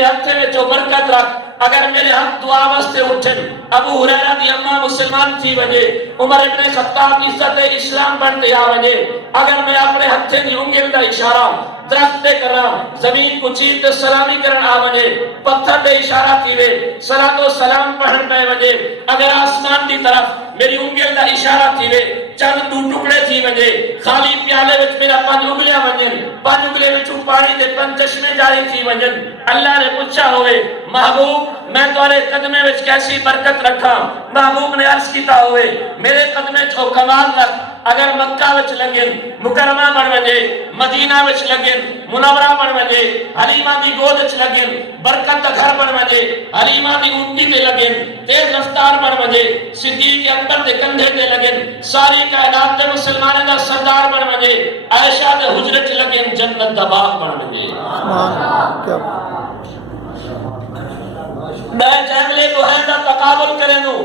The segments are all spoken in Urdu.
میرے ہتھے میں جو برکت رکھ اگر میرے ہاتھ دعا واسطے اٹھن ابو ہریرہ دی اماں مسلمان تھی وجے عمر ابن خطاب عزت اسلام بنتے آ وجے اگر میں اپنے ہتھے دی انگل دا اشارہ درخت دے کرام زمین کو چیت سلامی کرن آ وجے پتھر دے اشارہ تھیوے صلاۃ و سلام پڑھن پہ وجے اگر آسمان دی طرف میری انگل دا اشارہ تھیوے چند دو ٹکڑے تھی وجے خالی پیالے وچ میرا پانچ انگلیاں ونجن پانچ انگلے وچ پانی دے پانچ چشمے جاری تھی ونجن اللہ نے پوچھا ہوئے محبوب میں تورے قدمے وچ کیسی برکت رکھا محبوب نے عرض کیتا ہوئے میرے قدمے چھو کمال رکھ اگر مکہ وچ لگن مکرمہ بن وجے مدینہ وچ لگن منورہ بن وجے حلیمہ دی گود وچ لگن برکت دا گھر بن وجے حلیمہ دی اونٹی تے لگن تیز رفتار بن وجے صدیق اکبر دے کندھے تے لگن ساری کائنات دے مسلماناں دا سردار بن وجے عائشہ دے حجرے وچ لگن جنت دا باغ بن وجے میں جنگلے کو ہے دا تقابل کرے نو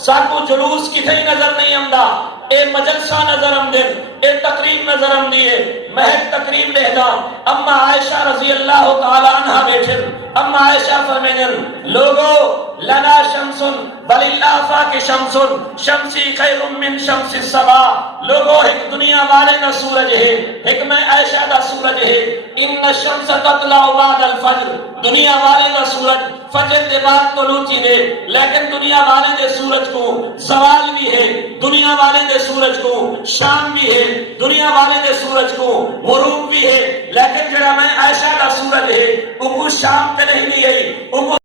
ساکو جلوس کتھے نظر نہیں آمدا اے مجلسہ نظر آمدن اے تقریب نظر آمدی ہے محض تقریب لہدا اما عائشہ رضی اللہ تعالی عنہ بیٹھن اما عائشہ فرمینن لوگو لنا شمسن بل اللہ فاک شمسن شمسی خیر من شمس السبا لوگو ایک دنیا والے کا سورج ہے ایک میں عائشہ دا سورج ہے ان الشمس تطلع بعد الفجر دنیا والے کا سورج فجر کے بعد طلوع ہے لیکن دنیا والے دے سورج کو زوال بھی ہے دنیا والے دے سورج کو شام بھی ہے دنیا والے دے سورج کو غروب بھی ہے لیکن جڑا میں عائشہ دا سورج ہے وہ شام پہ نہیں ہے